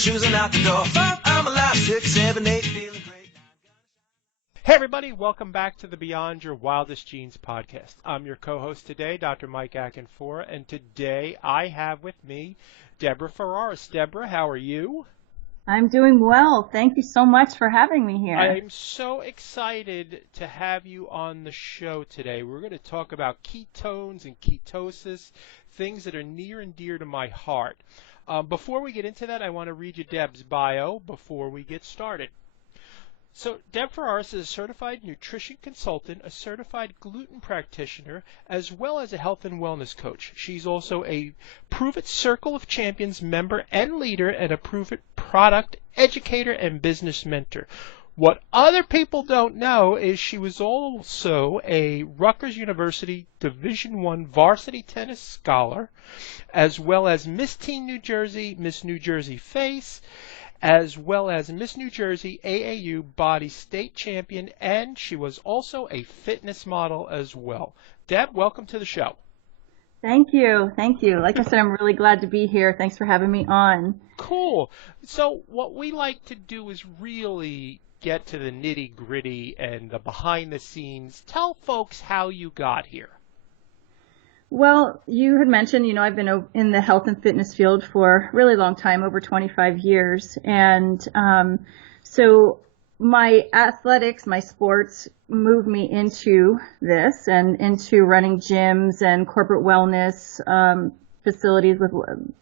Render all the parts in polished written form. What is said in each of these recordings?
shoes and out the door. 5, I'm alive. 6, 7, 8, feeling great. Hey everybody, welcome back to the Beyond Your Wildest Genes podcast. I'm your co-host today, Dr. Mike Akinfor, and today I have with me Deborah Ferraris. Deborah, how are you? I'm doing well. Thank you so much for having me here. I'm so excited to have you on the show today. We're going to talk about ketones and ketosis, things that are near and dear to my heart. Before we get into that, I want to read you Deb's bio before we get started. So Deb Ferraris is a certified nutrition consultant, a certified gluten practitioner, as well as a health and wellness coach. She's also a Prove It Circle of Champions member and leader, and a Prove It product educator and business mentor. What other people don't know is she was also a Rutgers University Division I varsity tennis scholar, as well as Miss Teen New Jersey, Miss New Jersey Face, as well as Miss New Jersey AAU Body State Champion, and she was also a fitness model as well. Deb, welcome to the show. Thank you. Thank you. Like I said, I'm really glad to be here. Thanks for having me on. Cool. So what we like to do is really get to the nitty-gritty and the behind the scenes. Tell folks how you got here. Well, you had mentioned, I've been in the health and fitness field for a really long time, over 25 years. And so my athletics, my sports moved me into this and into running gyms and corporate wellness facilities with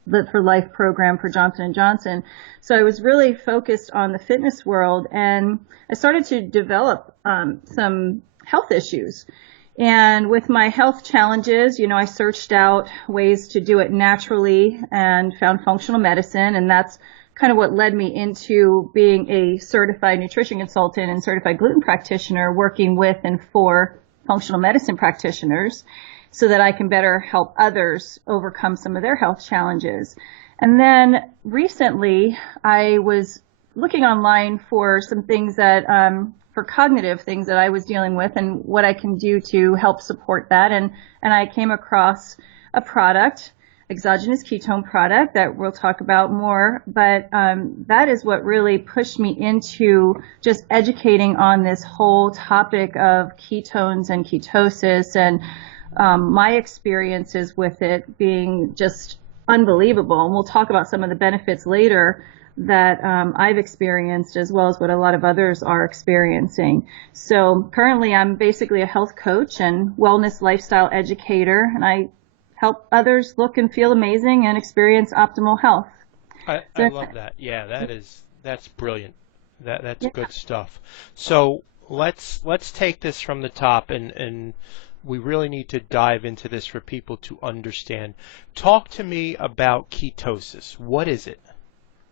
the For Life program for Johnson & Johnson. So I was really focused on the fitness world, and I started to develop some health issues. And with my health challenges, I searched out ways to do it naturally and found functional medicine. And that's kind of what led me into being a certified nutrition consultant and certified gluten practitioner, working with and for functional medicine practitioners so that I can better help others overcome some of their health challenges. And then recently I was looking online for some things that, for cognitive things that I was dealing with and what I can do to help support that. And I came across a product, exogenous ketone product, that we'll talk about more. But that is what really pushed me into just educating on this whole topic of ketones and ketosis, and my experiences with it being just unbelievable. And we'll talk about some of the benefits later that I've experienced, as well as what a lot of others are experiencing. So currently I'm basically a health coach and wellness lifestyle educator, and I help others look and feel amazing and experience optimal health. I love that. Yeah, that's brilliant. That's good stuff. So let's take this from the top, and we really need to dive into this for people to understand. Talk to me about ketosis. What is it?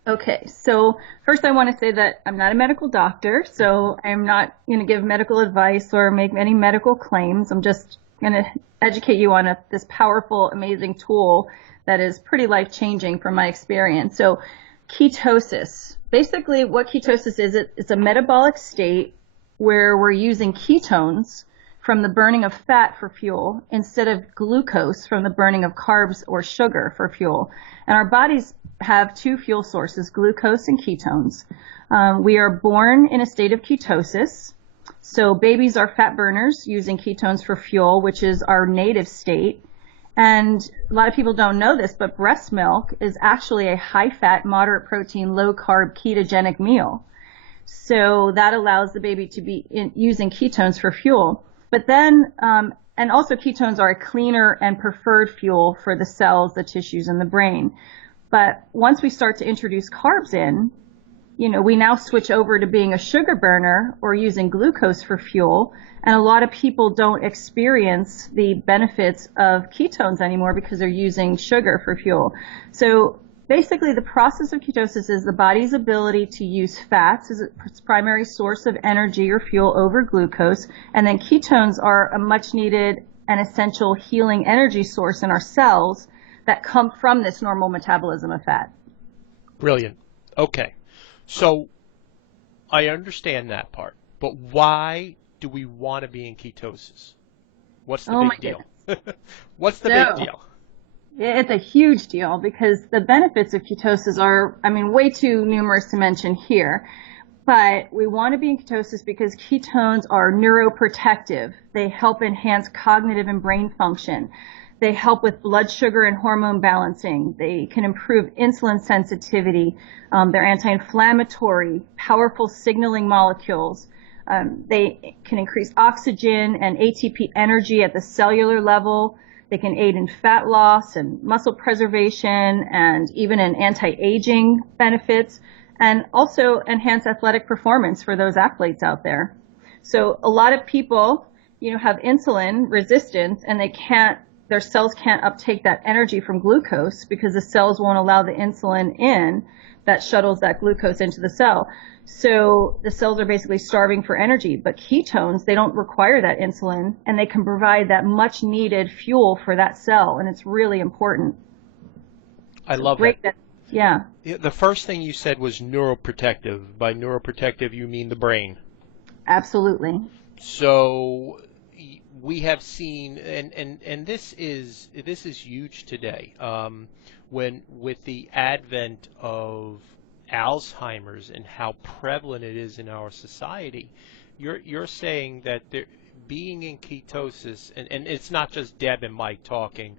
Okay, so first I want to say that I'm not a medical doctor, so I'm not going to give medical advice or make any medical claims. I'm just going to educate you on this powerful, amazing tool that is pretty life-changing from my experience. So ketosis, basically what ketosis is, it's a metabolic state where we're using ketones from the burning of fat for fuel instead of glucose from the burning of carbs or sugar for fuel. And our bodies have two fuel sources, glucose and ketones. We are born in a state of ketosis. So babies are fat burners using ketones for fuel, which is our native state. And a lot of people don't know this, but breast milk is actually a high-fat, moderate-protein, low-carb, ketogenic meal. So that allows the baby to be using ketones for fuel. But then, and also ketones are a cleaner and preferred fuel for the cells, the tissues, and the brain. But once we start to introduce carbs in, we now switch over to being a sugar burner or using glucose for fuel. And a lot of people don't experience the benefits of ketones anymore because they're using sugar for fuel. So basically the process of ketosis is the body's ability to use fats as its primary source of energy or fuel over glucose. And then ketones are a much needed and essential healing energy source in our cells that come from this normal metabolism of fat. Brilliant. Okay. So I understand that part, but why do we want to be in ketosis? What's the big deal? What's the big deal? It's a huge deal because the benefits of ketosis are, I mean, way too numerous to mention here. But we want to be in ketosis because ketones are neuroprotective. They help enhance cognitive and brain function. They help with blood sugar and hormone balancing. They can improve insulin sensitivity. They're anti-inflammatory, powerful signaling molecules. They can increase oxygen and ATP energy at the cellular level. They can aid in fat loss and muscle preservation and even in anti-aging benefits, and also enhance athletic performance for those athletes out there. So a lot of people, have insulin resistance and their cells can't uptake that energy from glucose because the cells won't allow the insulin in that shuttles that glucose into the cell. So the cells are basically starving for energy, but ketones, they don't require that insulin and they can provide that much needed fuel for that cell, and it's really important. I love that. Yeah. The first thing you said was neuroprotective. By neuroprotective, you mean the brain. Absolutely. So we have seen, and this is huge today, when with the advent of Alzheimer's and how prevalent it is in our society. You're saying that being in ketosis, and it's not just Deb and Mike talking.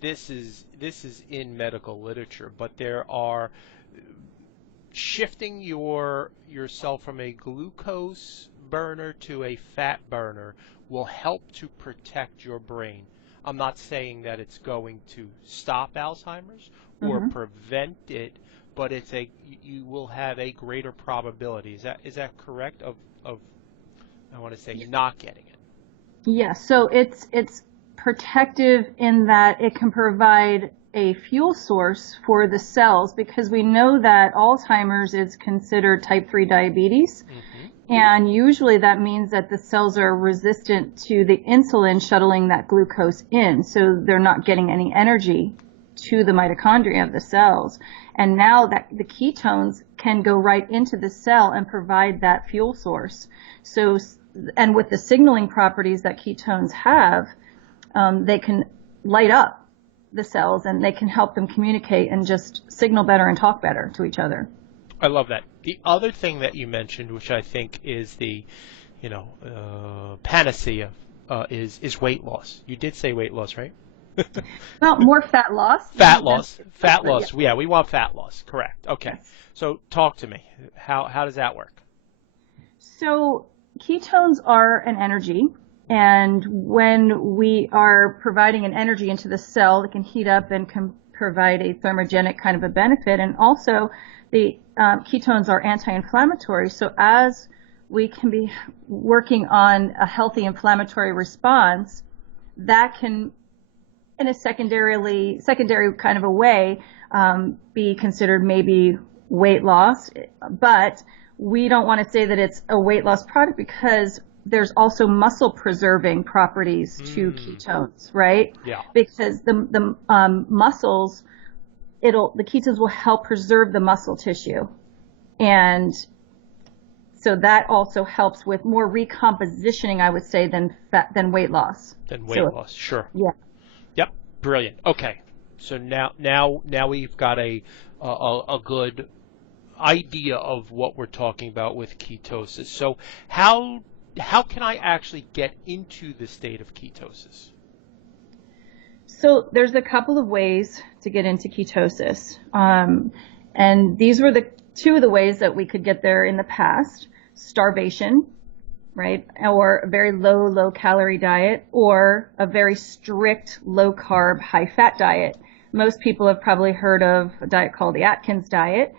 This is in medical literature, but there are shifting yourself from a glucose burner to a fat burner will help to protect your brain. I'm not saying that it's going to stop Alzheimer's or prevent it, but you will have a greater probability. Is that correct? Of I want to say not getting it. Yeah. So it's protective in that it can provide a fuel source for the cells, because we know that Alzheimer's is considered type 3 diabetes. And usually that means that the cells are resistant to the insulin shuttling that glucose in. So they're not getting any energy to the mitochondria of the cells. And now that the ketones can go right into the cell and provide that fuel source. So, and with the signaling properties that ketones have, they can light up the cells and they can help them communicate and just signal better and talk better to each other. I love that. The other thing that you mentioned, which I think is the, panacea, is weight loss. You did say weight loss, right? Well, more fat loss. Fat loss. Yeah, we want fat loss. Correct. Okay. Yes. So talk to me. How does that work? So ketones are an energy, and when we are providing an energy into the cell, it can heat up and can provide a thermogenic kind of a benefit. And also the ketones are anti-inflammatory. So as we can be working on a healthy inflammatory response, that can, in a secondary kind of a way, be considered maybe weight loss. But we don't want to say that it's a weight loss product, because there's also muscle preserving properties to ketones, right? Yeah. Because the muscles, the ketones will help preserve the muscle tissue, and so that also helps with more recompositioning, I would say, than weight loss. Than weight loss, sure. Yeah. Yep. Brilliant. Okay. So now we've got a good idea of what we're talking about with ketosis. So how can I actually get into the state of ketosis? So there's a couple of ways to get into ketosis. And these were the two of the ways that we could get there in the past: starvation, right? Or a very low calorie diet, or a very strict low carb, high fat diet. Most people have probably heard of a diet called the Atkins diet,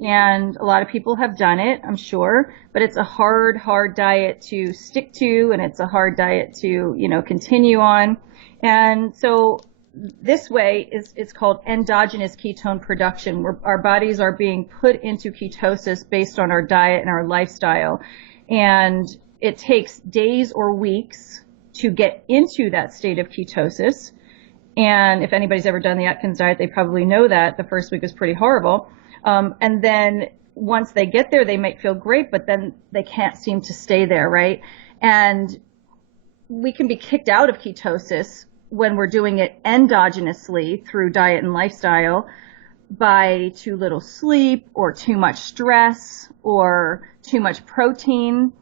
and a lot of people have done it, I'm sure, but it's a hard diet to stick to, and it's a hard diet to, continue on. And so this way it's called endogenous ketone production, where our bodies are being put into ketosis based on our diet and our lifestyle. And it takes days or weeks to get into that state of ketosis. And if anybody's ever done the Atkins diet, they probably know that the first week is pretty horrible. And then once they get there, they might feel great, but then they can't seem to stay there, right? And we can be kicked out of ketosis when we're doing it endogenously through diet and lifestyle by too little sleep or too much stress or too much protein,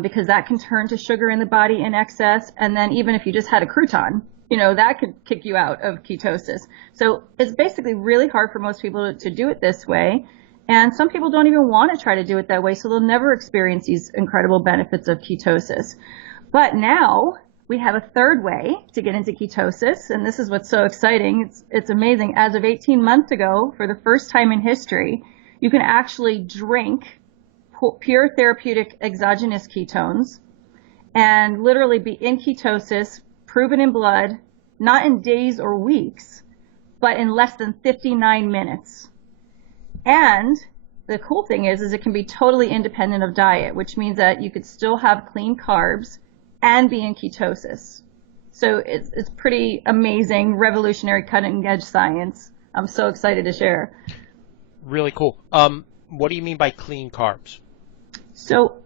because that can turn to sugar in the body in excess. And then even if you just had a crouton, that could kick you out of ketosis. So it's basically really hard for most people to do it this way. And some people don't even want to try to do it that way, so they'll never experience these incredible benefits of ketosis. But now we have a third way to get into ketosis, and this is what's so exciting. It's amazing. As of 18 months ago, for the first time in history, you can actually drink pure therapeutic exogenous ketones and literally be in ketosis, proven in blood, not in days or weeks, but in less than 59 minutes. And the cool thing is it can be totally independent of diet, which means that you could still have clean carbs and be in ketosis. So it's pretty amazing, revolutionary, cutting edge science. I'm so excited to share. Really cool. What do you mean by clean carbs? So,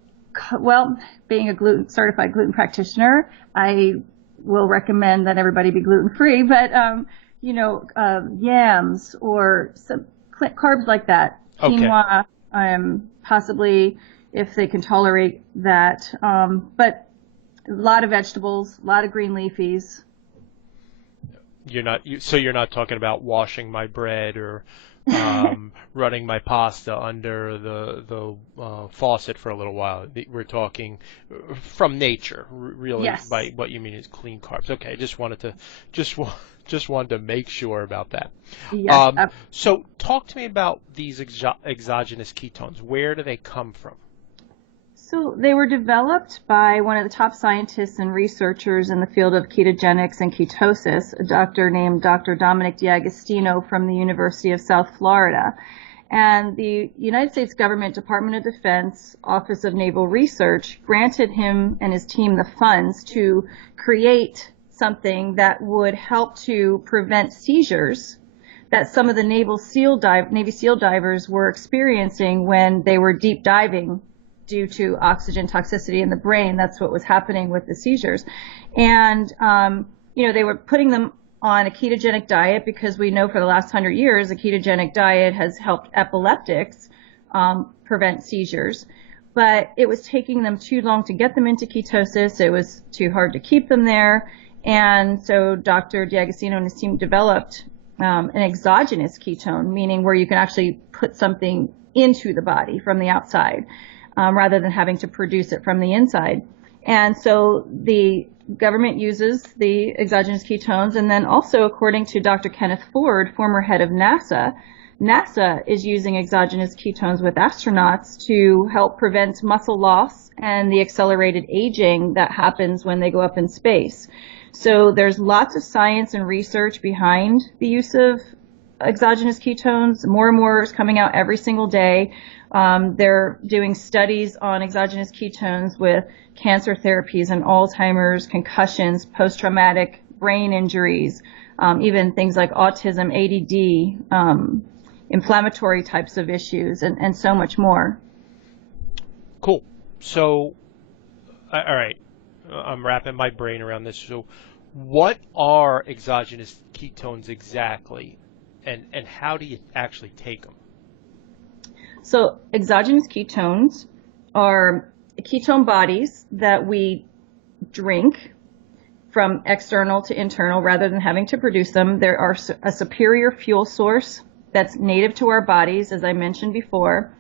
well, being a certified gluten practitioner, I will recommend that everybody be gluten-free, but, yams or some carbs like that. Okay. Quinoa, possibly if they can tolerate that. But a lot of vegetables, a lot of green leafies. You're not talking about washing my bread or running my pasta under the faucet for a little while. We're talking from nature, really. Yes. By what you mean is clean carbs. Okay, just wanted to make sure about that. Yes. So talk to me about these exogenous ketones. Where do they come from? So they were developed by one of the top scientists and researchers in the field of ketogenics and ketosis, a doctor named Dr. Dominic D'Agostino from the University of South Florida. And the United States Government Department of Defense Office of Naval Research granted him and his team the funds to create something that would help to prevent seizures that some of the Navy SEAL divers were experiencing when they were deep diving due to oxygen toxicity in the brain. That's what was happening with the seizures. And, they were putting them on a ketogenic diet because we know for the last 100 years, a ketogenic diet has helped epileptics prevent seizures. But it was taking them too long to get them into ketosis. It was too hard to keep them there. And so Dr. D'Agostino and his team developed an exogenous ketone, meaning where you can actually put something into the body from the outside. Rather than having to produce it from the inside. And so the government uses the exogenous ketones, and then also, according to Dr. Kenneth Ford, former head of NASA, NASA is using exogenous ketones with astronauts to help prevent muscle loss and the accelerated aging that happens when they go up in space. So there's lots of science and research behind the use of exogenous ketones. More and more is coming out every single day. They're doing studies on exogenous ketones with cancer therapies and Alzheimer's, concussions, post-traumatic brain injuries, even things like autism, ADD, inflammatory types of issues, and so much more. Cool. So, all right, I'm wrapping my brain around this. So what are exogenous ketones exactly, and how do you actually take them? So exogenous ketones are ketone bodies that we drink from external to internal rather than having to produce them. They are a superior fuel source that's native to our bodies, as I mentioned before.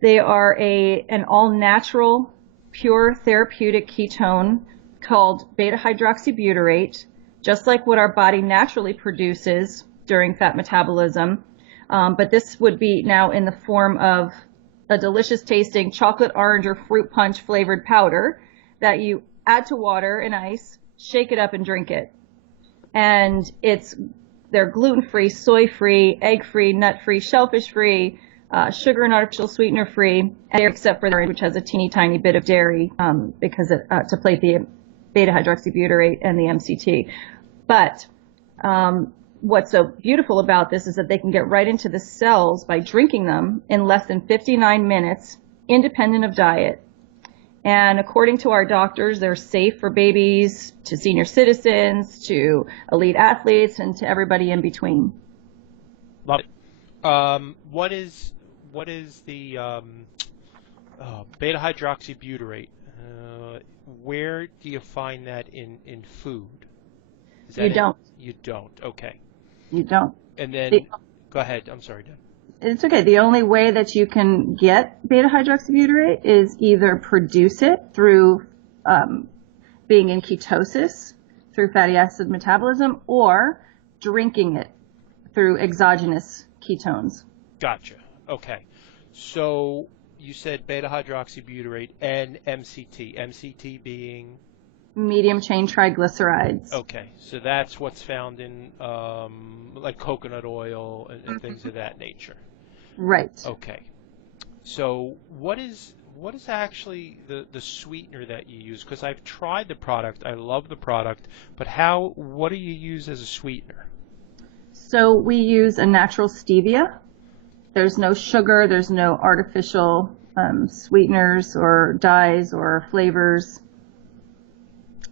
They are an all-natural, pure therapeutic ketone called beta-hydroxybutyrate, just like what our body naturally produces during fat metabolism. But this would be now in the form of a delicious tasting chocolate, orange, or fruit punch flavored powder that you add to water and ice, shake it up and drink it. And they're gluten-free, soy-free, egg-free, nut-free, shellfish-free, sugar and artificial sweetener-free, except for the orange, which has a teeny tiny bit of dairy because to plate the beta-hydroxybutyrate and the MCT. But what's so beautiful about this is that they can get right into the cells by drinking them in less than 59 minutes, independent of diet. And according to our doctors, they're safe for babies, to senior citizens, to elite athletes, and to everybody in between. Love it. What is the beta hydroxybutyrate? Where do you find that in food? Is that You don't. You don't. Okay. You don't. And then go ahead. I'm sorry, Deb. It's okay. The only way that you can get beta hydroxybutyrate is either produce it through being in ketosis, through fatty acid metabolism, or drinking it through exogenous ketones. Gotcha. Okay. So you said beta hydroxybutyrate and MCT. MCT being Medium chain triglycerides. okay. So that's what's found in like coconut oil and things of that nature. Right. Okay. So what is actually the sweetener that you use? Because I've tried the product, I love the product, but what do you use as a sweetener? So we use a natural stevia. There's no sugar, there's no artificial sweeteners or dyes or flavors.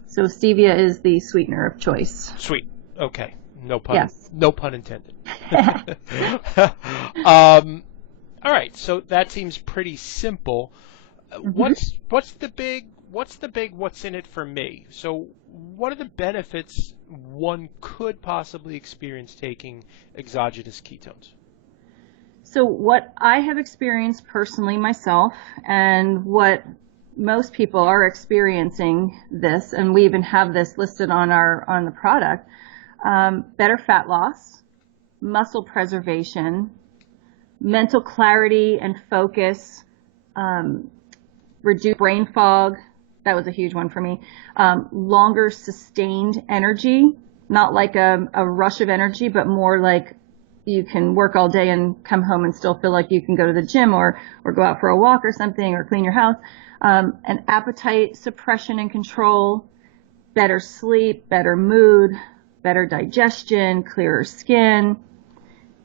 So stevia is the sweetener of choice. Sweet. Okay. No pun. Yes. No pun intended. All right. So that seems pretty simple. What's the big what's in it for me? So what are the benefits one could possibly experience taking exogenous ketones? So what I have experienced personally myself, and what most people are experiencing this, and we even have this listed on the product, better fat loss, muscle preservation, mental clarity and focus, reduced brain fog. That was a huge one for me. Longer sustained energy, not like a rush of energy, but more like you can work all day and come home and still feel like you can go to the gym or go out for a walk or something or clean your house. And appetite suppression and control, better sleep, better mood, better digestion, clearer skin.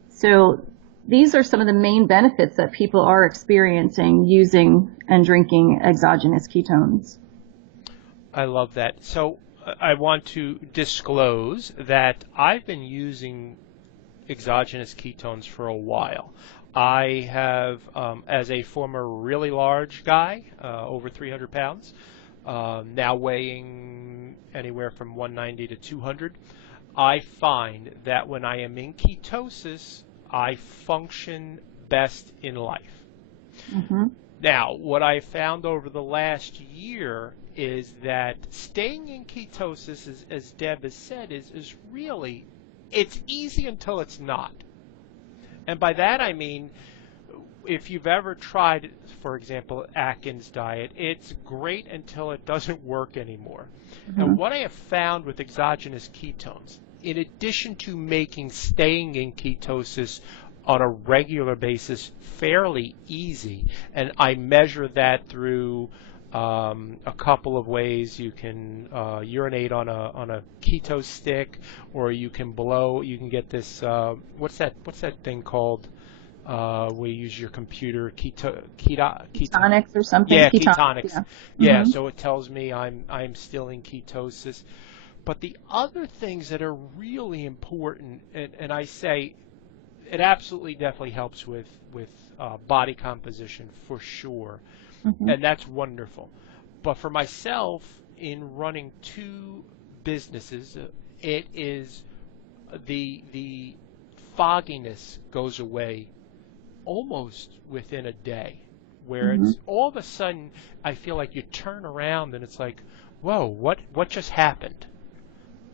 So these are some of the main benefits that people are experiencing using and drinking exogenous ketones. I love that. So I want to disclose that I've been using exogenous ketones for a while. I have, as a former really large guy, over 300 pounds, now weighing anywhere from 190 to 200, I find that when I am in ketosis, I function best in life. Mm-hmm. Now, what I found over the last year is that staying in ketosis, as Deb has said, is really, it's easy until it's not. And by that I mean, if you've ever tried, for example, Atkins diet, it's great until it doesn't work anymore. Mm-hmm. And what I have found with exogenous ketones, in addition to making staying in ketosis on a regular basis fairly easy, and I measure that through a couple of ways. You can urinate on a keto stick, or you can blow. You can get this what's that thing called where you use your computer, ketonics or something. Yeah, ketonics. Yeah. Yeah, Mm-hmm. so it tells me I'm still in ketosis. But the other things that are really important, and I say it absolutely definitely helps with body composition for sure. Mm-hmm. And that's wonderful. But for myself, in running two businesses, it is the fogginess goes away almost within a day, where Mm-hmm. it's all of a sudden I feel like you turn around and it's like, whoa, what just happened?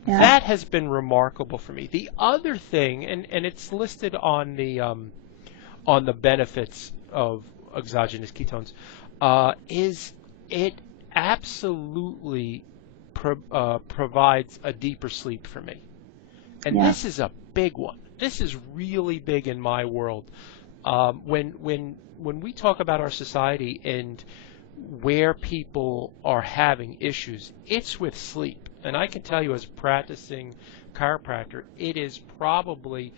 Yeah. That has been remarkable for me. The other thing, and it's listed on the benefits of exogenous ketones, is it absolutely provides a deeper sleep for me. And Yeah. this is a big one. This is really big in my world. When we talk about our society and where people are having issues, it's with sleep. And I can tell you, as a practicing chiropractor, it is probably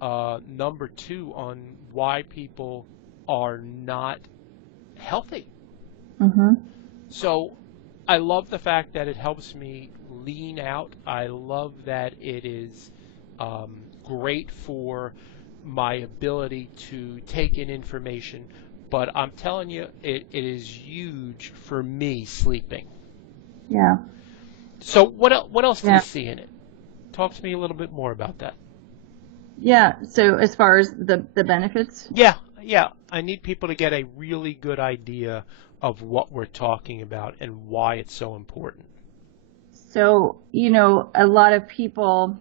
number 2 on why people are not healthy. Mm-hmm. So I love the fact that it helps me lean out. I love that it is great for my ability to take in information. But I'm telling you, it is huge for me sleeping. Yeah. So what else do you Yeah. see in it? Talk to me a little bit more about that. Yeah. So as far as the benefits, Yeah, yeah. I need people to get a really good idea of what we're talking about and why it's so important. so a lot of people,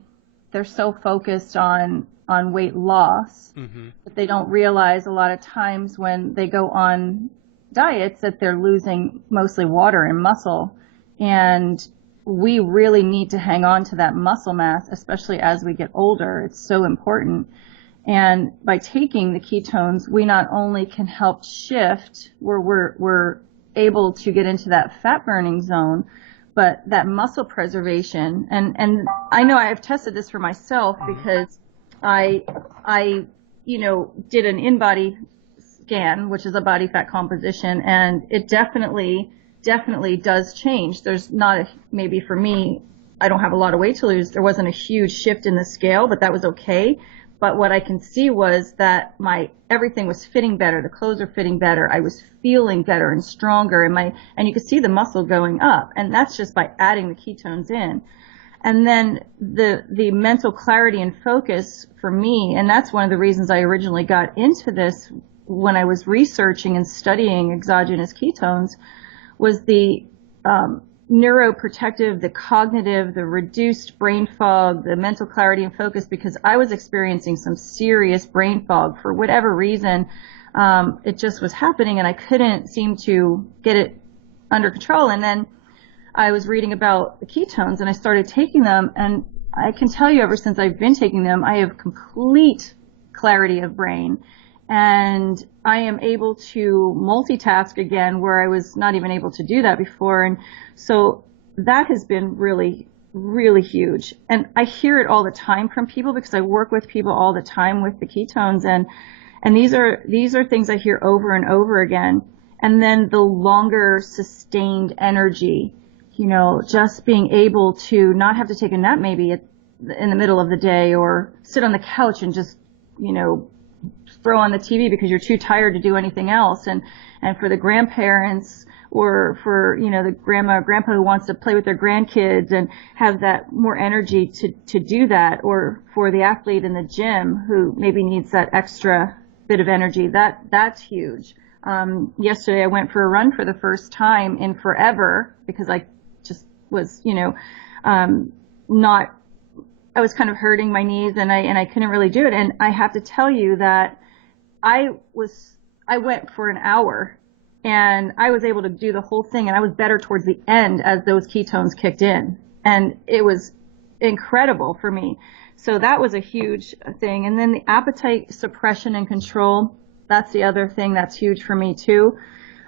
they're so focused on weight loss, Hmm. but they don't realize a lot of times when they go on diets that they're losing mostly water and muscle. And we really need to hang on to that muscle mass, especially as we get older. It's so important. And by taking the ketones, we not only can help shift where we're able to get into that fat burning zone, but that muscle preservation. And I know I've tested this for myself because I did an in-body scan, which is a body fat composition, and it definitely does change. There's not maybe for me, I don't have a lot of weight to lose. There wasn't a huge shift in the scale, but that was okay. But what I can see was that everything was fitting better. The clothes are fitting better. I was feeling better and stronger, and you could see the muscle going up. And that's just by adding the ketones in. And then the mental clarity and focus for me, and that's one of the reasons I originally got into this when I was researching and studying exogenous ketones, was the neuroprotective, the cognitive, the reduced brain fog, the mental clarity and focus, because I was experiencing some serious brain fog for whatever reason. It just was happening and I couldn't seem to get it under control. And then I was reading about the ketones and I started taking them, and I can tell you ever since I've been taking them, I have complete clarity of brain. And I am able to multitask again where I was not even able to do that before. And so that has been really, really huge. And I hear it all the time from people because I work with people all the time with the ketones. And these are things I hear over and over again. And then the longer sustained energy, just being able to not have to take a nap maybe in the middle of the day or sit on the couch and just, throw on the TV because you're too tired to do anything else. And for the grandparents or for, the grandma or grandpa who wants to play with their grandkids and have that more energy to do that, or for the athlete in the gym who maybe needs that extra bit of energy, that's huge. Yesterday I went for a run for the first time in forever because I just was, I was kind of hurting my knees and I couldn't really do it. And I have to tell you that I went for an hour and I was able to do the whole thing, and I was better towards the end as those ketones kicked in. And it was incredible for me. So that was a huge thing. And then the appetite suppression and control, that's the other thing that's huge for me too.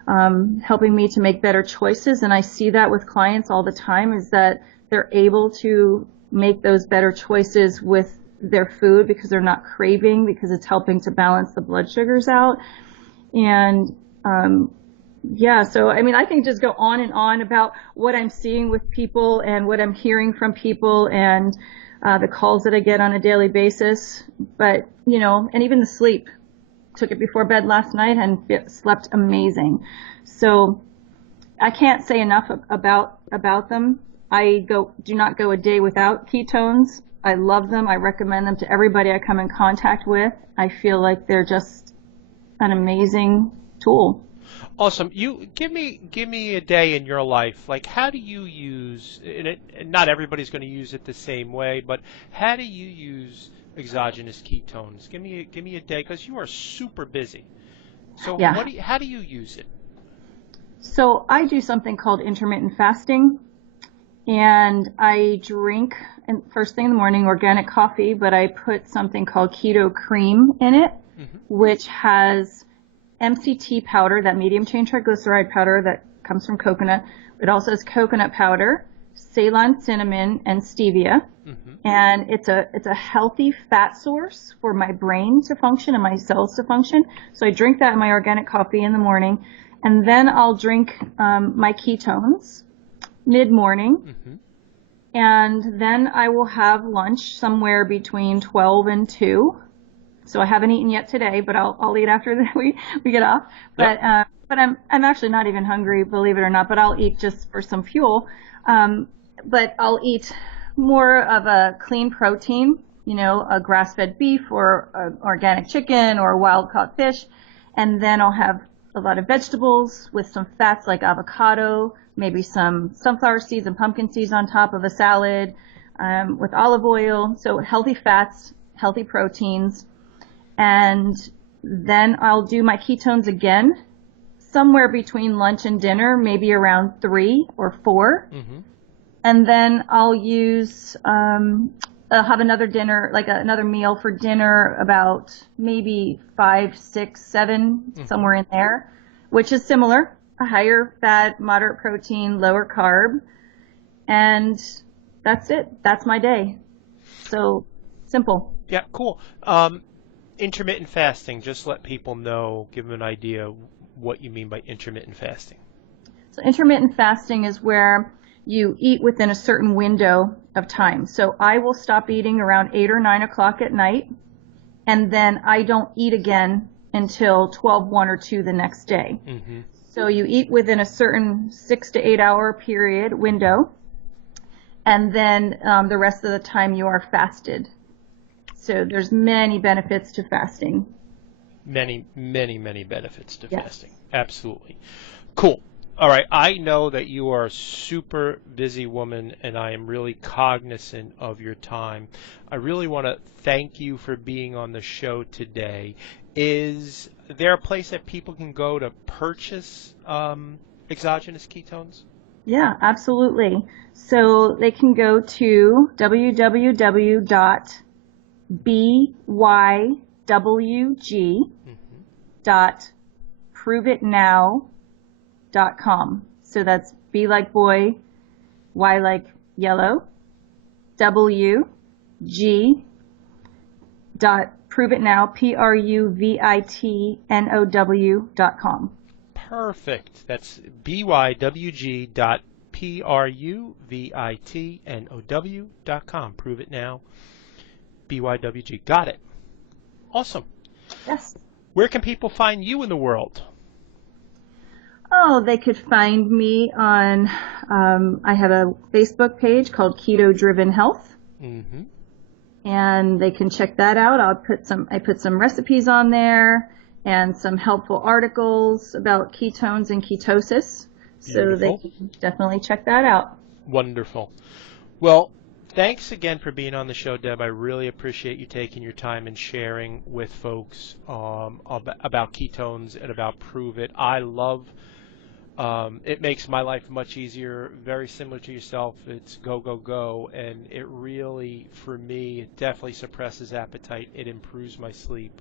Helping me to make better choices. And I see that with clients all the time, is that they're able to make those better choices with their food because they're not craving, because it's helping to balance the blood sugars out. And so I can just go on and on about what I'm seeing with people and what I'm hearing from people and the calls that I get on a daily basis. But and even the sleep. Took it before bed last night and slept amazing. So I can't say enough about them. I do not go a day without ketones. I love them. I recommend them to everybody I come in contact with. I feel like they're just an amazing tool. Awesome. You give me a day in your life. Like, how do you use? And not everybody's going to use it the same way, but how do you use exogenous ketones? Give me a day, because you are super busy. So Yeah. how do you use it? So I do something called intermittent fasting. And I drink first thing in the morning organic coffee, but I put something called keto cream in it, which has MCT powder, that medium chain triglyceride powder that comes from coconut. It also has coconut powder, Ceylon cinnamon, and stevia. And it's a healthy fat source for my brain to function and my cells to function. So I drink that in my organic coffee in the morning. And then I'll drink my ketones mid-morning. Mm-hmm. And then I will have lunch somewhere between 12 and 2. So I haven't eaten yet today, but I'll eat after we get off. But Yep. but I'm actually not even hungry, believe it or not. But I'll eat just for some fuel. But I'll eat more of a clean protein, a grass-fed beef or organic chicken or wild-caught fish, and then I'll have a lot of vegetables with some fats like avocado, maybe some sunflower seeds and pumpkin seeds on top of a salad, with olive oil. So healthy fats, healthy proteins. And then I'll do my ketones again, somewhere between lunch and dinner, maybe around 3 or 4. Mm-hmm. And then I'll have another dinner, like another meal for dinner, about maybe 5, 6, 7, Mm-hmm. somewhere in there, which is similar, a higher fat, moderate protein, lower carb. And that's it. That's my day. So simple. Yeah, cool. Intermittent fasting, just let people know, give them an idea what you mean by intermittent fasting. So intermittent fasting is where you eat within a certain window of time. So I will stop eating around 8 or 9 o'clock at night, and then I don't eat again until 12, 1 or 2 the next day. Mm-hmm. So you eat within a certain 6 to 8 hour period window, and then the rest of the time you are fasted. So there's many benefits to fasting. Many, many, many benefits to Yes. fasting. Absolutely. Cool. All right. I know that you are a super busy woman, and I am really cognizant of your time. I really want to thank you for being on the show today. Is there a place that people can go to purchase exogenous ketones? Yeah, absolutely. So they can go to www.bywg.proveitnow.com. So that's B like boy, Y like yellow, W, G, dot proveitnow, PRUVITNOW.com. Perfect. That's bywg.pruvitnow.com. Prove it now. BYWG. Got it. Awesome. Yes. Where can people find you in the world? Oh, they could find me on, I have a Facebook page called Keto Driven Health, Mm-hmm. and they can check that out. I put some recipes on there and some helpful articles about ketones and ketosis. So they Beautiful. can definitely check that out. Wonderful. Well, thanks again for being on the show, Deb. I really appreciate you taking your time and sharing with folks about ketones and about Prove It. I love it. Makes my life much easier, very similar to yourself. It's go, go, go, and it really, for me, it definitely suppresses appetite. It improves my sleep.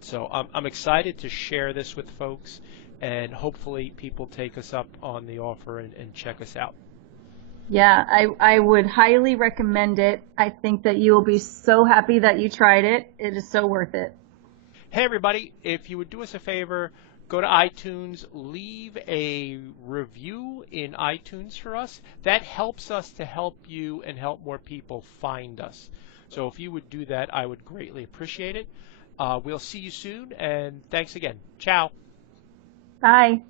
So I'm excited to share this with folks, and hopefully people take us up on the offer and check us out. Yeah, I would highly recommend it. I think that you will be so happy that you tried it. It is so worth it. Hey, everybody, if you would do us a favor, go to iTunes, leave a review in iTunes for us. That helps us to help you and help more people find us. So if you would do that, I would greatly appreciate it. We'll see you soon, and thanks again. Ciao. Bye.